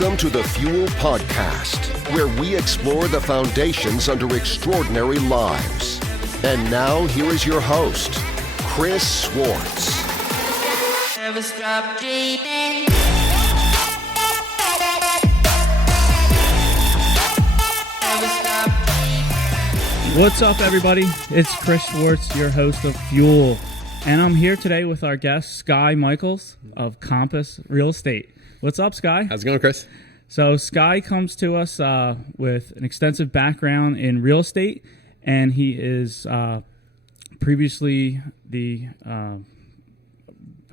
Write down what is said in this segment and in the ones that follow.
Welcome to the Fuel Podcast, where we explore the foundations under extraordinary lives. And now, here is your host, Chris Swartz. Never stop dreaming. What's up, everybody? It's Chris Swartz, your host of Fuel, and I'm here today with our guest, Skye Michiels of Compass Real Estate. What's up, Skye? How's it going, Chris? So Skye comes to us with an extensive background in real estate, and he is previously the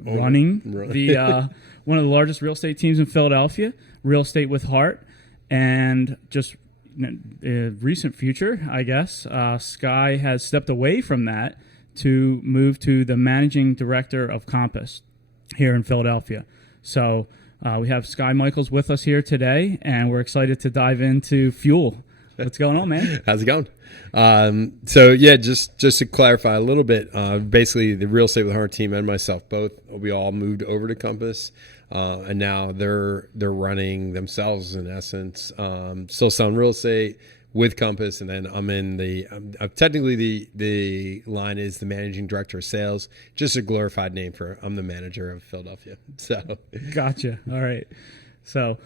running the one of the largest real estate teams in Philadelphia, Real Estate with Heart, and just recent future, I guess, Skye has stepped away from that to move to the managing director of Compass here in Philadelphia. So we have Skye Michiels with us here today, and we're excited to dive into Fuel. What's going on, man? How's it going? Just to clarify a little bit, basically the Real Estate with Heart team and myself both, we all moved over to Compass. And now they're running themselves in essence, still selling real estate with Compass. And then I'm in technically the line is the managing director of sales, just a glorified name for, I'm the manager of Philadelphia. So Gotcha. All right. So,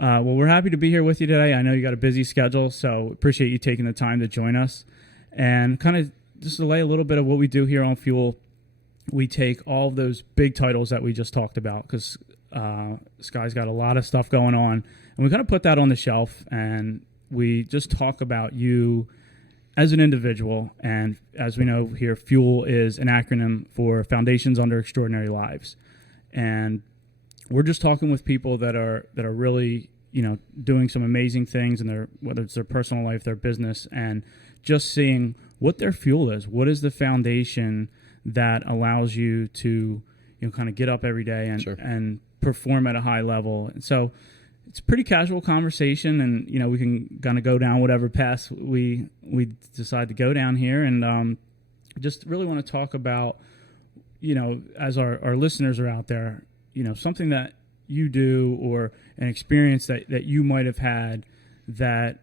we're happy to be here with you today. I know you got a busy schedule, so appreciate you taking the time to join us and kind of just to lay a little bit of what we do here on Fuel. We take all of those big titles that we just talked about because Skye's got a lot of stuff going on, and we kind of put that on the shelf, and we just talk about you as an individual. And as we know here, FUEL is an acronym for Foundations Under Extraordinary Lives, and we're just talking with people that are really, doing some amazing things in their, whether it's their personal life, their business, and just seeing what their fuel is. What is the foundation that allows you to, kind of get up every day and Sure. and perform at a high level. And so it's a pretty casual conversation, and we can kind of go down whatever path we decide to go down here, and just really want to talk about, as our listeners are out there, something that you do or an experience that you might have had that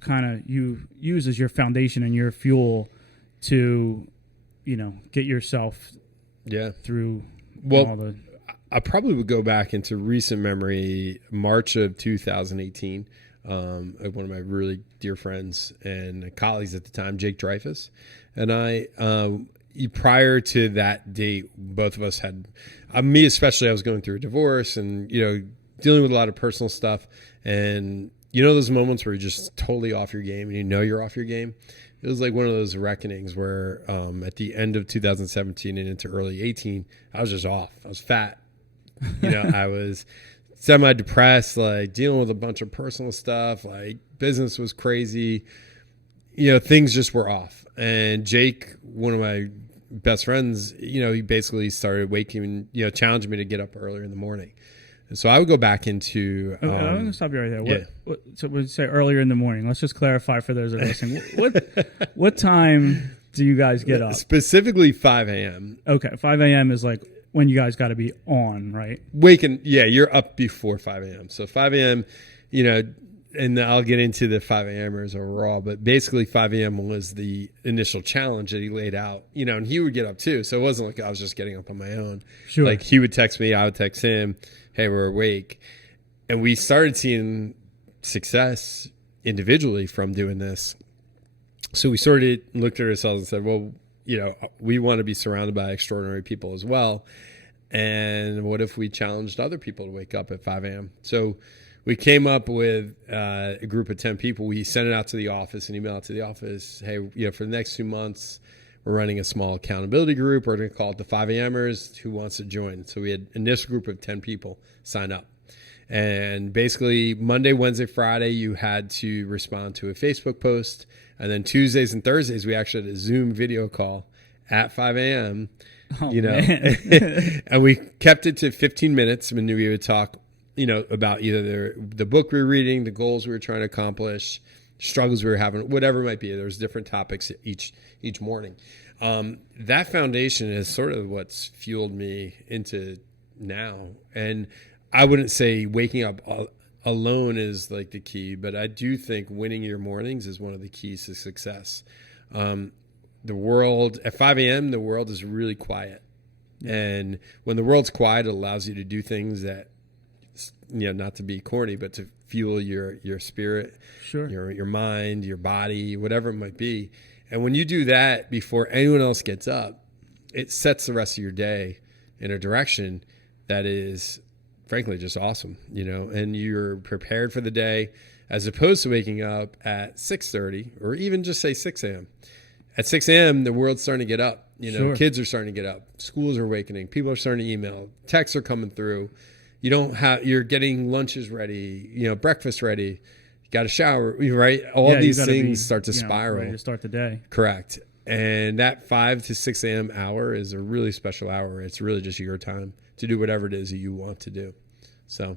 kind of you use as your foundation and your fuel to get yourself through all the. I probably would go back into recent memory, March of 2018. One of my really dear friends and colleagues at the time, Jake Dreyfus, and I, prior to that date, both of us had, me especially, I was going through a divorce and, dealing with a lot of personal stuff. And, those moments where you're just totally off your game and you're off your game. It was like one of those reckonings where at the end of 2017 and into early 18, I was just off. I was fat. I was semi-depressed, like dealing with a bunch of personal stuff, like business was crazy. Things just were off. And Jake, one of my best friends, he basically started challenging me to get up earlier in the morning. And so I would go back into... I'm going to stop you right there. Yeah. So we'd say earlier in the morning. Let's just clarify for those that are listening. What time do you guys get up? Specifically 5 a.m. Okay, 5 a.m. is like when you guys got to be on, right? You're up before 5 a.m. So 5 a.m., and I'll get into the 5 a.m.ers overall, but basically 5 a.m. was the initial challenge that he laid out, and he would get up too. So it wasn't like I was just getting up on my own. Sure. Like he would text me, I would text him, hey, we're awake. And we started seeing success individually from doing this. So we sort of looked at ourselves and said, well, we want to be surrounded by extraordinary people as well. And what if we challenged other people to wake up at 5 a.m.? So we came up with a group of 10 people. We sent it out to the office, an email out to the office. Hey, for the next 2 months, we're running a small accountability group. We're going to call it the 5 a.m.ers. Who wants to join? So we had an initial group of 10 people sign up. And basically Monday, Wednesday, Friday, you had to respond to a Facebook post. And then Tuesdays and Thursdays, we actually had a Zoom video call at 5 a.m. Man. And we kept it to 15 minutes. And we would talk, about either the book we were reading, the goals we were trying to accomplish, struggles we were having, whatever it might be. There's different topics each morning. That foundation is sort of what's fueled me into now. And I wouldn't say waking up alone is like the key, but I do think winning your mornings is one of the keys to success. The world at 5 a.m., the world is really quiet. And when the world's quiet, it allows you to do things that, not to be corny, but to fuel your spirit, Sure. your mind, your body, whatever it might be. And when you do that before anyone else gets up, it sets the rest of your day in a direction that is, frankly, just awesome, and you're prepared for the day, as opposed to waking up at 6:30 or even just say 6 a.m. At 6 a.m., the world's starting to get up. Sure. Kids are starting to get up. Schools are awakening. People are starting to email. Texts are coming through. You're getting lunches ready, breakfast ready. You got to shower, right? All these things start to spiral. Ready to start the day. Correct. And that 5 to 6 a.m. hour is a really special hour. It's really just your time to do whatever it is that you want to do. So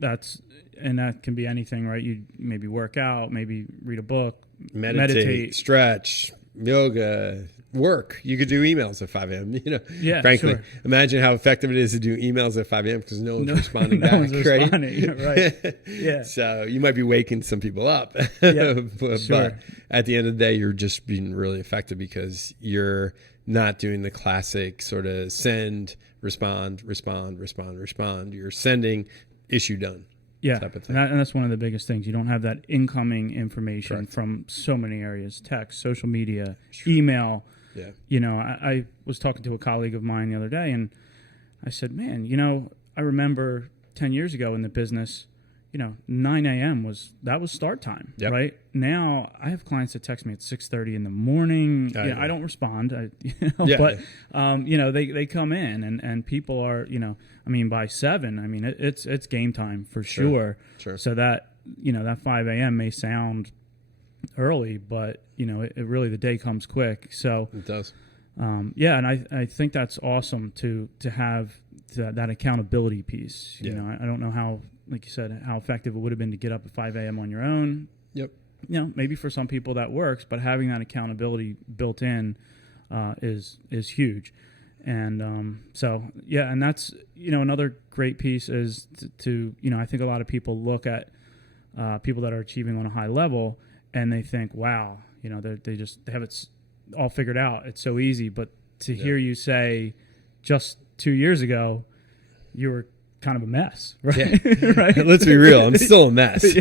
that can be anything, right? You maybe work out, maybe read a book, meditate, stretch, yoga, work. You could do emails at 5 a.m. Yeah, frankly, sure. Imagine how effective it is to do emails at 5 a.m. because no one's responding no back, one's right? Responding. Right. Yeah. So you might be waking some people up, Yeah, but sure. at the end of the day, you're just being really effective because you're not doing the classic sort of send, respond. You're sending, issue done. Yeah, type of thing. and that's one of the biggest things. You don't have that incoming information Correct. from so many areas: text, social media, email. Yeah. I was talking to a colleague of mine the other day, and I said, man, I remember 10 years ago in the business, 9 a.m. was start time, Yep. right? Now I have clients that text me at 6:30 in the morning. Yeah. I don't respond, Yeah. but they come in and people are, by 7, it's game time for sure. Sure. So that, that 5 a.m. may sound early, but it really, the day comes quick. So It does. and I think that's awesome to have that accountability piece. Yeah. I don't know how, like you said, how effective it would have been to get up at 5 a.m. on your own. Yep. Maybe for some people that works, but having that accountability built in is huge. And and that's another great piece is to I think a lot of people look at people that are achieving on a high level and they think, wow, they have it all figured out. It's so easy. But to hear you say just 2 years ago, you were kind of a mess, right? Yeah. Right? Let's be real. I'm still a mess. yeah.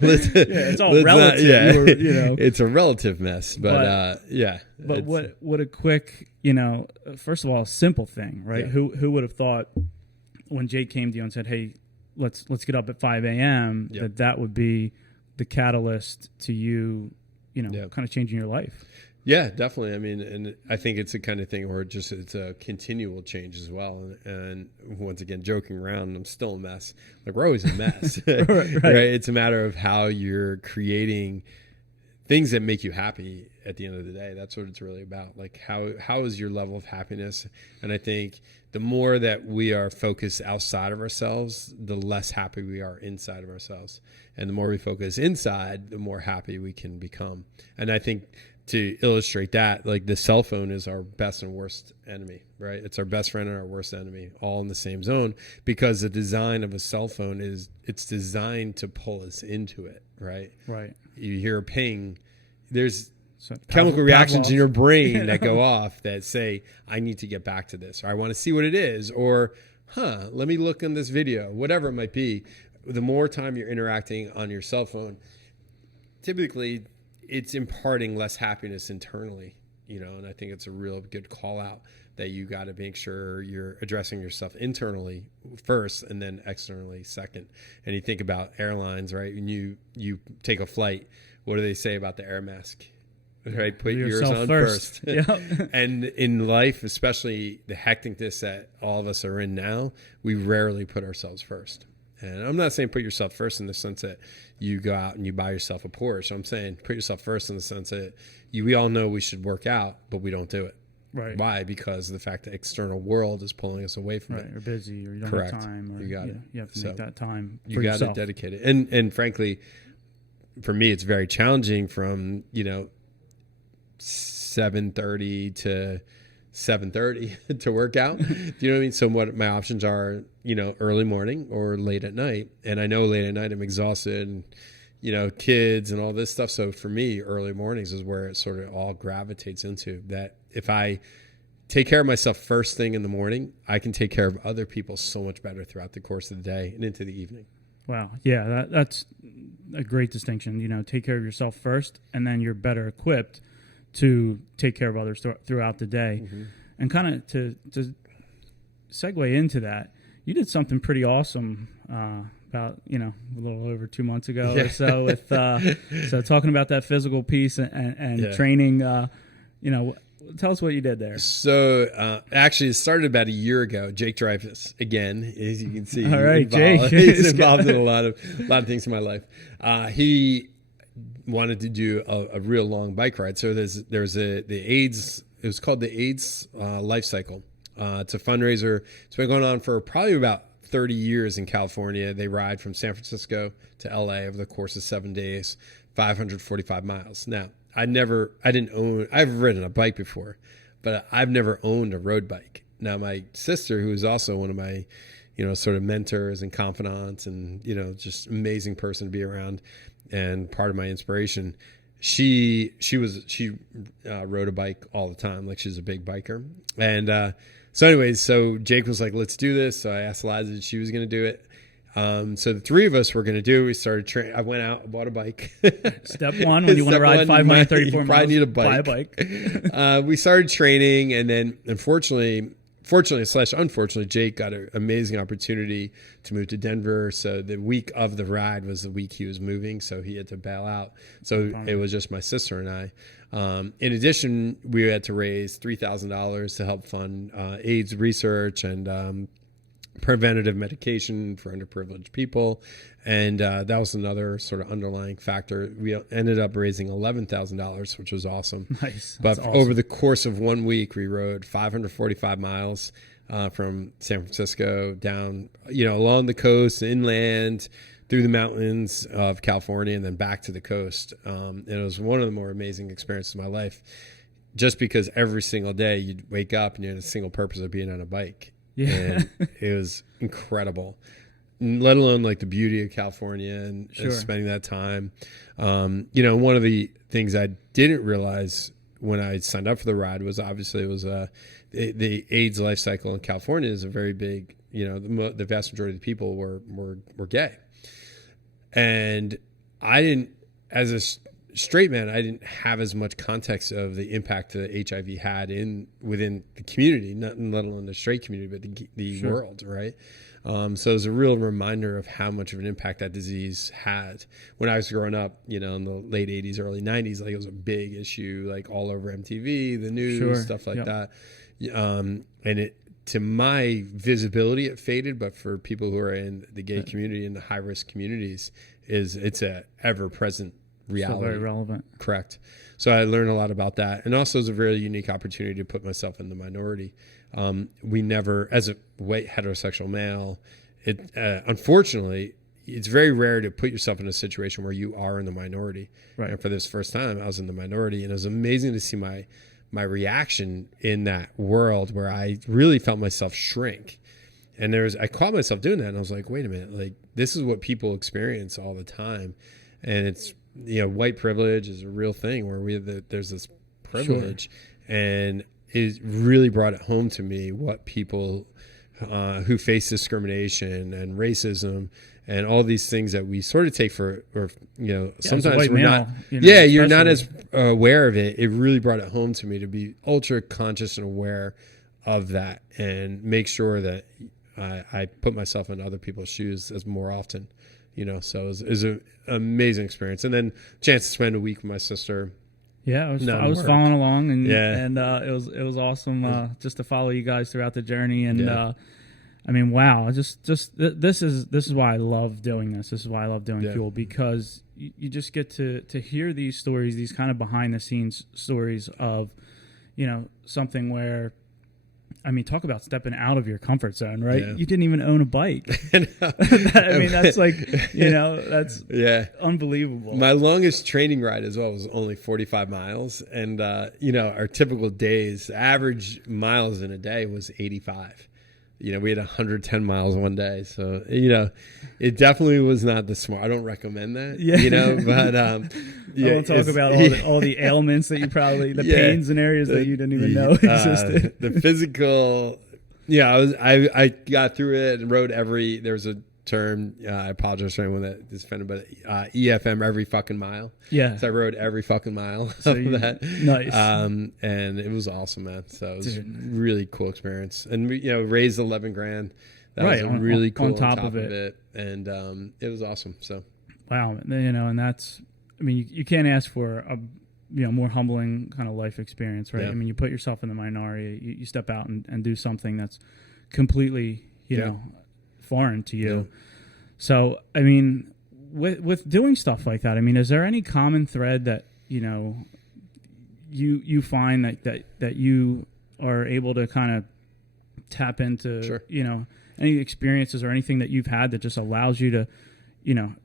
It's all relative. It's a relative mess, but yeah. But what a quick, first of all, a simple thing, right? Yeah. Who would have thought when Jake came to you and said, "Hey, let's get up at 5 a.m." Yep. that would be the catalyst to you, Yep. kind of changing your life. Yeah, definitely. And I think it's the kind of thing where it's a continual change as well. And once again, joking around, I'm still a mess. Like, we're always a mess, Right. It's a matter of how you're creating things that make you happy at the end of the day. That's what it's really about. Like, how is your level of happiness? And I think the more that we are focused outside of ourselves, the less happy we are inside of ourselves. And the more we focus inside, the more happy we can become. And I think, to illustrate that, like, the cell phone is our best and worst enemy, right? It's our best friend and our worst enemy, all in the same zone, because the design of a cell phone it's designed to pull us into it, right? Right. You hear a ping, there's So chemical reactions Pavlov. in your brain that go off that say, I need to get back to this, or I want to see what it is, or, let me look on this video, whatever it might be. The more time you're interacting on your cell phone, typically it's imparting less happiness internally, and I think it's a real good call out that you got to make sure you're addressing yourself internally first and then externally second. And you think about airlines, right? When you take a flight, what do they say about the air mask? Right? Put yours Yourself on first. first. Yep. And in life, especially the hecticness that all of us are in now, we rarely put ourselves first. And I'm not saying put yourself first in the sense that you go out and you buy yourself a Porsche. I'm saying put yourself first in the sense that we all know we should work out, but we don't do it. Right. Why? Because of the fact that external world is pulling us away from Right. it. You're busy, or you don't Correct. have time, or You got it. You have to So make that time for You got to yourself. dedicate it. And frankly, for me, it's very challenging from 7:30 to 7:30 to work out. Do you know what I mean? So what my options are, early morning or late at night. And I know late at night I'm exhausted and, kids and all this stuff. So for me, early mornings is where it sort of all gravitates into that. If I take care of myself first thing in the morning, I can take care of other people so much better throughout the course of the day and into the evening. Wow. Yeah, that's a great distinction. Take care of yourself first, and then you're better equipped to take care of others throughout the day. Mm-hmm. And kind of to segue into that, you did something pretty awesome about, a little over 2 months ago or so with so talking about that physical piece and training, tell us what you did there. So actually, it started about a year ago. Jake Dreyfus, again, as you can see, all right, Jake. He's involved in a lot of things in my life. He wanted to do a real long bike ride. So there's the AIDS. It was called the AIDS Life Cycle. It's a fundraiser. It's been going on for probably about 30 years in California. They ride from San Francisco to LA over the course of 7 days, 545 miles. Now, I've ridden a bike before, but I've never owned a road bike. Now, my sister, who is also one of my, sort of mentors and confidants and, just amazing person to be around and part of my inspiration, she rode a bike all the time. Like, she's a big biker. And so Jake was like, let's do this. So I asked Liza if she was going to do it. So the three of us were going to do it. We started training. I went out and bought a bike. Step one, when you want to ride 534 miles, probably need a bike. Buy a bike. We started training, and then fortunately / unfortunately, Jake got an amazing opportunity to move to Denver. So the week of the ride was the week he was moving, so he had to bail out. So it was just my sister and I. In addition, we had to raise $3,000 to help fund AIDS research and preventative medication for underprivileged people. And that was another sort of underlying factor. We ended up raising $11,000, which was awesome. Nice. But awesome. Over the course of 1 week, we rode 545 miles from San Francisco down, along the coast, inland, through the mountains of California, and then back to the coast. And it was one of the more amazing experiences of my life, just because every single day you'd wake up and you had a single purpose of being on a bike. Yeah. And it was incredible, let alone like the beauty of California and spending that time. One of the things I didn't realize when I signed up for the ride was obviously the AIDS life cycle in California is a very big, the vast majority of the people were gay. And I didn't, as a straight man, I didn't have as much context of the impact that HIV had within the community, not let alone the straight community, but the world, right? So it was a real reminder of how much of an impact that disease had. When I was growing up, in the late 80s, early 90s, like it was a big issue, like all over MTV, the news, stuff like that. And it, to my visibility, it faded, but for people who are in the gay community and the high risk communities, it's a ever present reality. Still very relevant. Correct. So I learned a lot about that. And also it's a very unique opportunity to put myself in the minority. We never, as a white heterosexual male, unfortunately, it's very rare to put yourself in a situation where you are in the minority. Right. And for this first time, I was in the minority, and it was amazing to see my reaction in that world where I really felt myself shrink. And I caught myself doing that, and I was like, wait a minute, like this is what people experience all the time. And it's, white privilege is a real thing where there's this privilege, and it really brought it home to me what people who face discrimination and racism and all these things that we sort of take for, or sometimes we're not. You're not as aware of it. It really brought it home to me to be ultra conscious and aware of that, and make sure that I put myself in other people's shoes as more often. So it was an amazing experience, and then chance to spend a week with my sister. Yeah, I was following along, and it was awesome just to follow you guys throughout the journey. And I mean, wow, this is why I love doing this. This is why I love doing Fuel, because you just get to hear these stories, these kind of behind the scenes stories of, something where I mean, talk about stepping out of your comfort zone, right? Yeah. You didn't even own a bike. I mean, that's like, that's unbelievable. My longest training ride as well was only 45 miles. And, our typical days, average miles in a day was 85. We had 110 miles one day. So, it definitely was not the smart. I don't recommend that, but, I won't talk about all the ailments that you probably, the pains and areas that you didn't even know existed. The physical, I got through it and rode there's a term, I apologize for anyone that is offended, but EFM, every fucking mile. Yeah. So I rode every fucking mile of that. Nice. And it was awesome, man. So it was a really cool experience. And we, raised 11 grand. That was really cool on top of it. And it was awesome. So. Wow. And that's, I mean, you can't ask for a more humbling kind of life experience, right? Yeah. I mean, you put yourself in the minority, you step out and do something that's completely, foreign to you. Yeah. So, I mean, with doing stuff like that, I mean, is there any common thread that, you find that you are able to kind of tap into, Sure. any experiences or anything that you've had that just allows you to,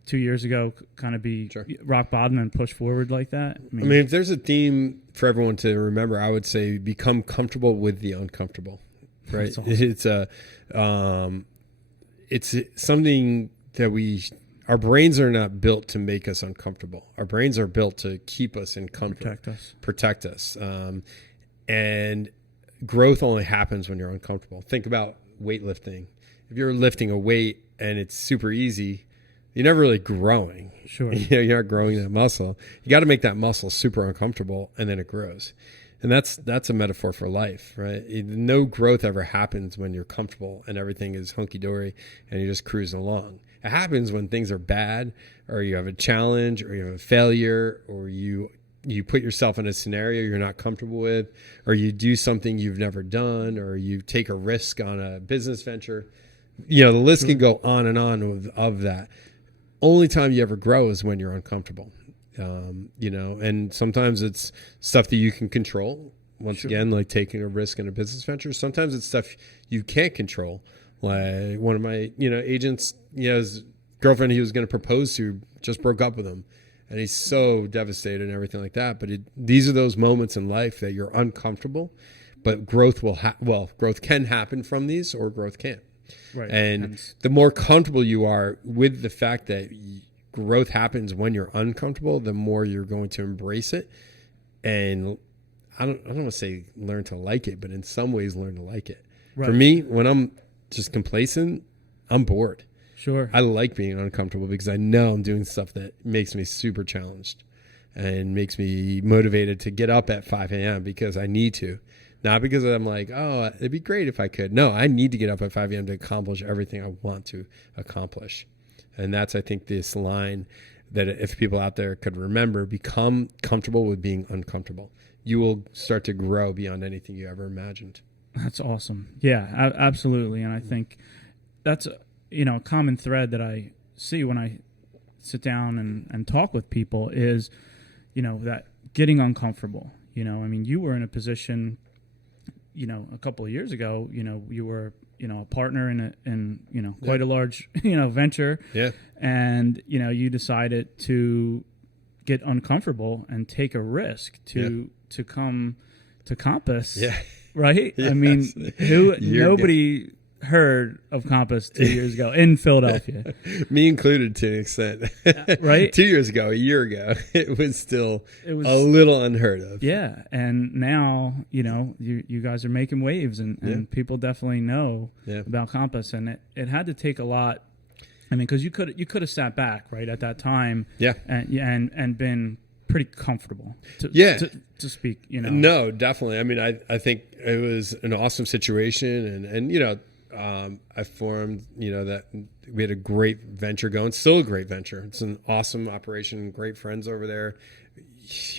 2 years ago, kind of be Sure. rock bottom and push forward like that? I mean, if there's a theme for everyone to remember, I would say become comfortable with the uncomfortable, right? Awesome. It's something that our brains are not built to make us uncomfortable. Our brains are built to keep us in comfort, protect us. And growth only happens when you're uncomfortable. Think about weightlifting. If you're lifting a weight and it's super easy, you're never really growing. Sure. You're not growing that muscle. You got to make that muscle super uncomfortable, and then it grows. And that's a metaphor for life, right? No growth ever happens when you're comfortable and everything is hunky-dory and you're just cruising along. It happens when things are bad, or you have a challenge, or you have a failure, or you put yourself in a scenario you're not comfortable with, or you do something you've never done, or you take a risk on a business venture. The list can go on and on of that. Only time you ever grow is when you're uncomfortable. And sometimes it's stuff that you can control. Once again, like taking a risk in a business venture. Sometimes it's stuff you can't control. Like one of my, agents, his girlfriend he was going to propose to just broke up with him, and he's so devastated and everything like that. But these are those moments in life that you're uncomfortable, but growth growth can happen from these, or growth can't. Right. And the more comfortable you are with the fact that growth happens when you're uncomfortable, the more you're going to embrace it. And I don't want to say learn to like it, but in some ways learn to like it. Right. For me, when I'm just complacent, I'm bored. Sure. I like being uncomfortable because I know I'm doing stuff that makes me super challenged and makes me motivated to get up at 5 a.m. because I need to. Not because I'm like, oh, it'd be great if I could. No, I need to get up at 5 a.m. to accomplish everything I want to accomplish. And that's, I think, this line that if people out there could remember, become comfortable with being uncomfortable. You will start to grow beyond anything you ever imagined. That's awesome. Yeah, absolutely. And I think that's, a common thread that I see when I sit down and talk with people is, that getting uncomfortable. I mean, you were in a position, a couple of years ago, you were, a partner in quite a large, venture. Yeah. And, you decided to get uncomfortable and take a risk to come to Compass. Yeah. Right? Yes. I mean, nobody heard of Compass 2 years ago in Philadelphia. Me included to an extent. Right? 2 years ago, a year ago, it was a little unheard of. Yeah. And now, you guys are making waves and people definitely know about Compass. And it had to take a lot. I mean, because you could have sat back, right, at that time. Yeah. And been pretty comfortable to speak, No, definitely. I mean, I think it was an awesome situation, and I formed, that we had a great venture going, still a great venture. It's an awesome operation, great friends over there,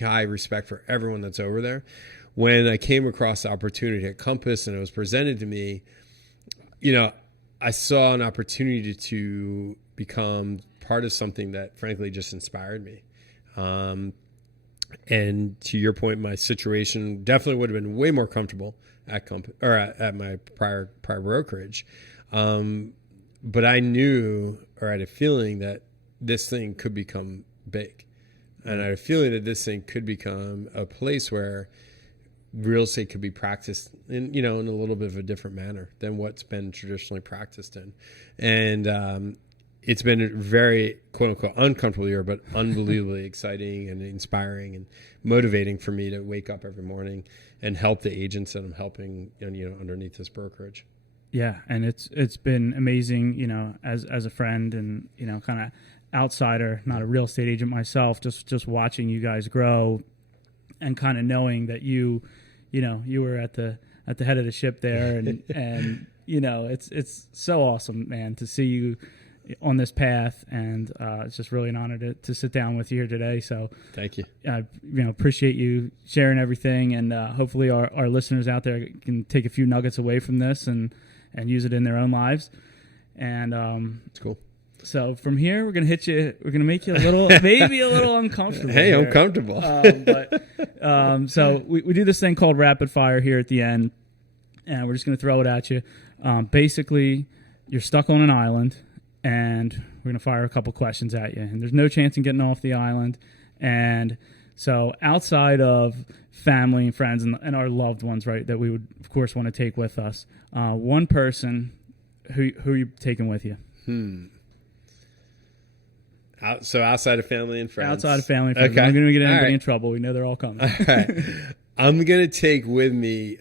high respect for everyone that's over there. When I came across the opportunity at Compass and it was presented to me, I saw an opportunity to become part of something that frankly just inspired me. And to your point, my situation definitely would have been way more comfortable at my prior brokerage. But I knew, or I had a feeling that this thing could become big. And I had a feeling that this thing could become a place where real estate could be practiced in, in a little bit of a different manner than what's been traditionally practiced in. And it's been a very, quote unquote, uncomfortable year, but unbelievably exciting and inspiring and motivating for me to wake up every morning and help the agents that I'm helping, underneath this brokerage. Yeah, and it's been amazing, as a friend and kind of outsider, not a real estate agent myself, just watching you guys grow and kind of knowing that you were at the head of the ship there, and it's so awesome, man, to see you on this path, and it's just really an honor to sit down with you here today. So thank you. I appreciate you sharing everything, and hopefully our listeners out there can take a few nuggets away from this and use it in their own lives. And it's cool. So from here, we're gonna hit you. We're gonna make you maybe a little uncomfortable. Hey, here. I'm comfortable. So we do this thing called rapid fire here at the end, and we're just gonna throw it at you. Basically, you're stuck on an island, and we're gonna fire a couple questions at you, and there's no chance in getting off the island. And so, outside of family and friends and our loved ones, right, that we would of course want to take with us, one person who are you taking with you? So outside of family and friends. Outside of family and friends. Okay. I'm not going to get anybody right. in trouble. We know they're all coming. All right. I'm going to take with me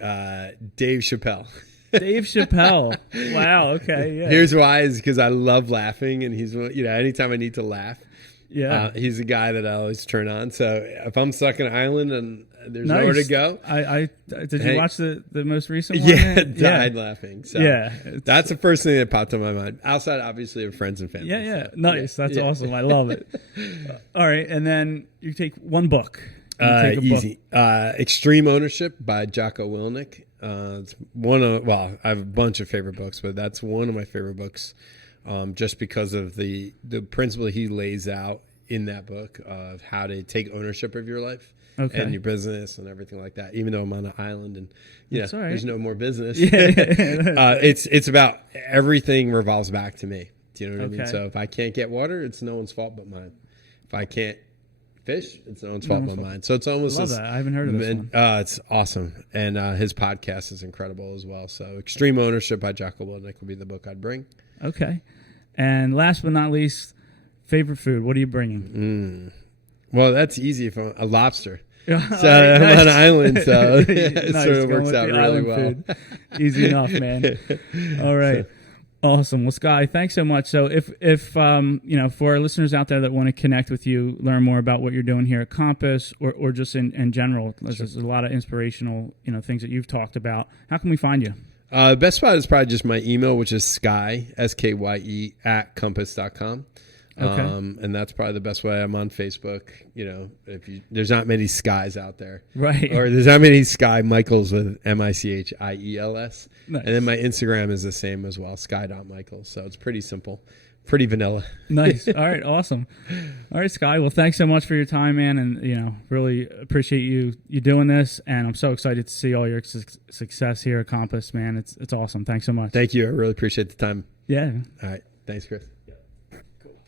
Dave Chappelle. Dave Chappelle. Wow. Okay. Yeah. Here's why, is because I love laughing, and he's, anytime I need to laugh, Yeah. he's a guy that I always turn on. So if I'm stuck in an island and there's nowhere to go. Did you watch the most recent one? Yeah, died laughing. So yeah. that's the first thing that popped in my mind. Outside, obviously, of friends and family. Yeah, yeah. So, Nice. That's awesome. I love it. All right. And then you take one book. Easy. Extreme Ownership by Jocko Willink. It's I have a bunch of favorite books, but that's one of my favorite books, just because of the principle he lays out in that book of how to take ownership of your life. Okay. And your business and everything like that. Even though I'm on an island and there's no more business. It's about everything revolves back to me. Do you know what I mean? So if I can't get water, it's no one's fault but mine. If I can't fish, it's no one's fault but mine. So it's almost I love that. I haven't heard of this one. It's awesome, and his podcast is incredible as well. So Extreme Ownership by Jocko Willink would be the book I'd bring. Okay. And last but not least, favorite food. What are you bringing? Well, that's easy. If I'm a lobster. So nice. I'm on an island, so it Nice. sort of Going works with out the really island well. food. Easy enough, man. All right. Awesome. Well, Skye, thanks so much. So if for our listeners out there that want to connect with you, learn more about what you're doing here at Compass or just in general, there's a lot of inspirational, things that you've talked about. How can we find you? The best spot is probably just my email, which is Skye, SKYE, @compass.com. Okay. And that's probably the best way. I'm on Facebook. There's not many Skies out there, Right. Or there's not many Skye Michiels with Michiels. Nice. And then my Instagram is the same as well, Skye.Michiels. So it's pretty simple, pretty vanilla. Nice. All right. Awesome. All right, Skye. Well, thanks so much for your time, man. And, really appreciate you doing this. And I'm so excited to see all your success here at Compass, man. It's awesome. Thanks so much. Thank you. I really appreciate the time. Yeah. All right. Thanks, Chris.